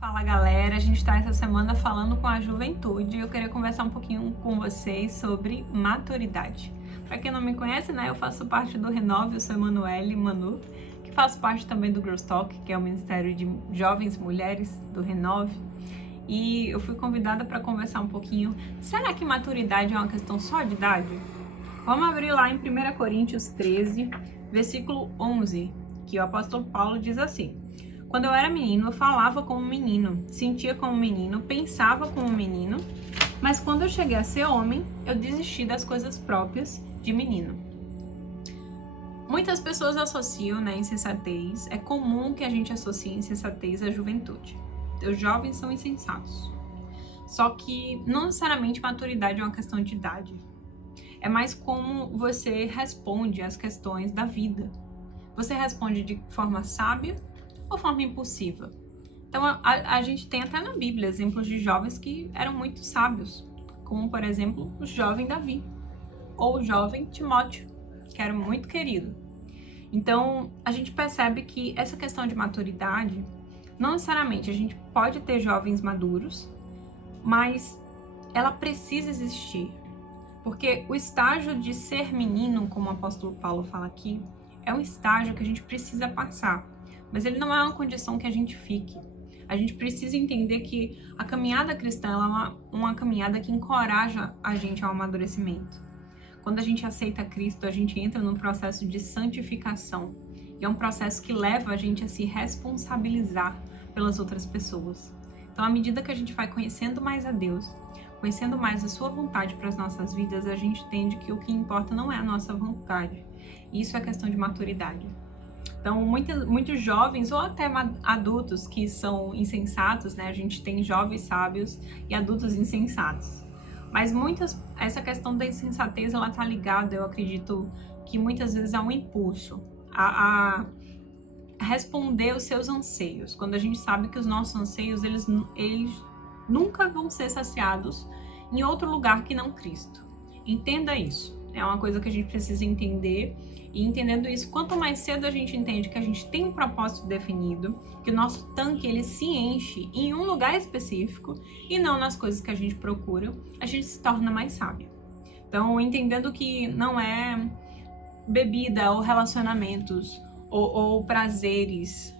Fala galera, a gente está essa semana falando com a juventude e eu queria conversar um pouquinho com vocês sobre maturidade. Para quem não me conhece, né, eu faço parte do Renove, eu sou Emanuele Manu, que faço parte também do Girls Talk, que é o Ministério de Jovens Mulheres do Renove. E eu fui convidada para conversar um pouquinho. Será que maturidade é uma questão só de idade? Vamos abrir lá em 1 Coríntios 13, versículo 11, que o apóstolo Paulo diz assim: quando eu era menino, eu falava como menino, sentia como menino, pensava como menino, mas quando eu cheguei a ser homem, eu desisti das coisas próprias de menino. Muitas pessoas associam, né, insensatez. É comum que a gente associe insensatez à juventude. Os jovens são insensatos. Só que não necessariamente maturidade é uma questão de idade. É mais como você responde às questões da vida. Você responde de forma sábia ou forma impulsiva? Então, a gente tem até na Bíblia exemplos de jovens que eram muito sábios, como, por exemplo, o jovem Davi ou o jovem Timóteo, que era muito querido. Então, a gente percebe que essa questão de maturidade, não necessariamente a gente pode ter jovens maduros, mas ela precisa existir. Porque o estágio de ser menino, como o apóstolo Paulo fala aqui, é um estágio que a gente precisa passar. Mas ele não é uma condição que a gente fique. A gente precisa entender que a caminhada cristã é uma caminhada que encoraja a gente ao amadurecimento. Quando a gente aceita Cristo, a gente entra num processo de santificação. E é um processo que leva a gente a se responsabilizar pelas outras pessoas. Então, à medida que a gente vai conhecendo mais a Deus, conhecendo mais a sua vontade para as nossas vidas, a gente entende que o que importa não é a nossa vontade. Isso é questão de maturidade. Então, muitos jovens ou até adultos que são insensatos, né? A gente tem jovens sábios e adultos insensatos. Mas essa questão da insensatez, ela tá ligada, eu acredito, que muitas vezes a um impulso, a responder os seus anseios. Quando a gente sabe que os nossos anseios, eles nunca vão ser saciados em outro lugar que não Cristo. Entenda isso. É uma coisa que a gente precisa entender. E entendendo isso, quanto mais cedo a gente entende que a gente tem um propósito definido, que o nosso tanque ele se enche em um lugar específico e não nas coisas que a gente procura, a gente se torna mais sábio. Então, entendendo que não é bebida ou relacionamentos ou prazeres,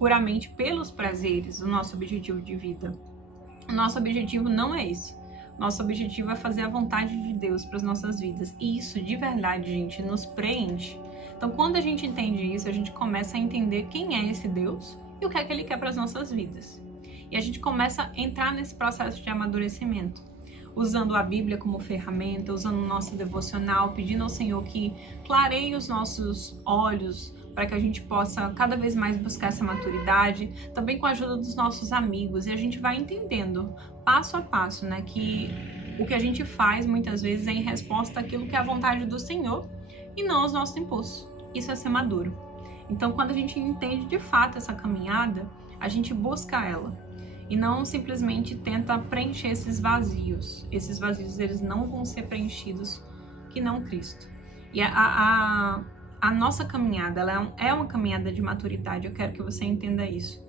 puramente pelos prazeres, o nosso objetivo de vida. O nosso objetivo não é esse. Nosso objetivo é fazer a vontade de Deus para as nossas vidas. E isso, de verdade, gente, nos preenche. Então, quando a gente entende isso, a gente começa a entender quem é esse Deus e o que é que Ele quer para as nossas vidas. E a gente começa a entrar nesse processo de amadurecimento, usando a Bíblia como ferramenta, usando o nosso devocional, pedindo ao Senhor que clareie os nossos olhos, para que a gente possa cada vez mais buscar essa maturidade, também com a ajuda dos nossos amigos, e a gente vai entendendo, passo a passo, né, que o que a gente faz muitas vezes é em resposta àquilo que é a vontade do Senhor e não aos nossos impulsos. Isso é ser maduro. Então, quando a gente entende de fato essa caminhada, a gente busca ela e não simplesmente tenta preencher esses vazios. Esses vazios, eles não vão ser preenchidos que não Cristo. E a nossa caminhada, ela é uma caminhada de maturidade, eu quero que você entenda isso.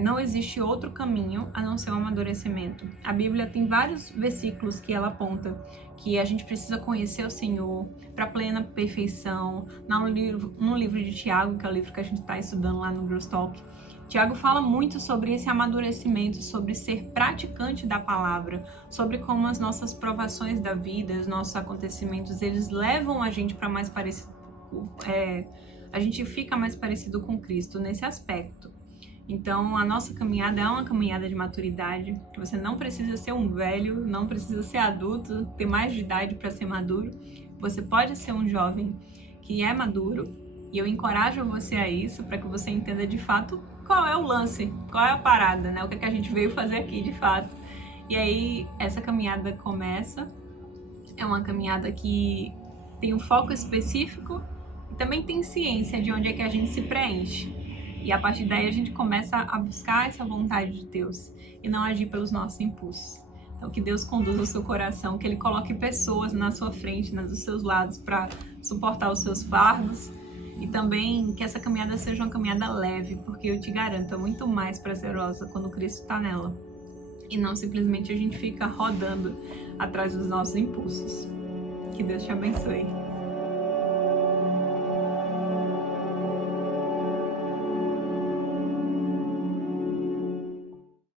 Não existe outro caminho a não ser o amadurecimento. A Bíblia tem vários versículos que ela aponta que a gente precisa conhecer o Senhor para plena perfeição. No livro de Tiago, que é o livro que a gente está estudando lá no Girls Talk, Tiago fala muito sobre esse amadurecimento, sobre ser praticante da palavra, sobre como as nossas provações da vida, os nossos acontecimentos, eles levam a gente para mais parecido. A gente fica mais parecido com Cristo nesse aspecto. Então, a nossa caminhada é uma caminhada de maturidade. Você não precisa ser um velho, não precisa ser adulto, ter mais de idade para ser maduro. Você pode ser um jovem que é maduro, e eu encorajo você a isso, para que você entenda de fato qual é o lance, qual é a parada, né? O que é que a gente veio fazer aqui de fato. E aí, essa caminhada começa. É uma caminhada que tem um foco específico e também tem ciência de onde é que a gente se preenche. E a partir daí a gente começa a buscar essa vontade de Deus e não agir pelos nossos impulsos. Então, que Deus conduza o seu coração, que Ele coloque pessoas na sua frente, dos seus lados, para suportar os seus fardos E também que essa caminhada seja uma caminhada leve, porque eu te garanto, é muito mais prazerosa quando Cristo está nela. E não simplesmente a gente fica rodando atrás dos nossos impulsos. Que Deus te abençoe.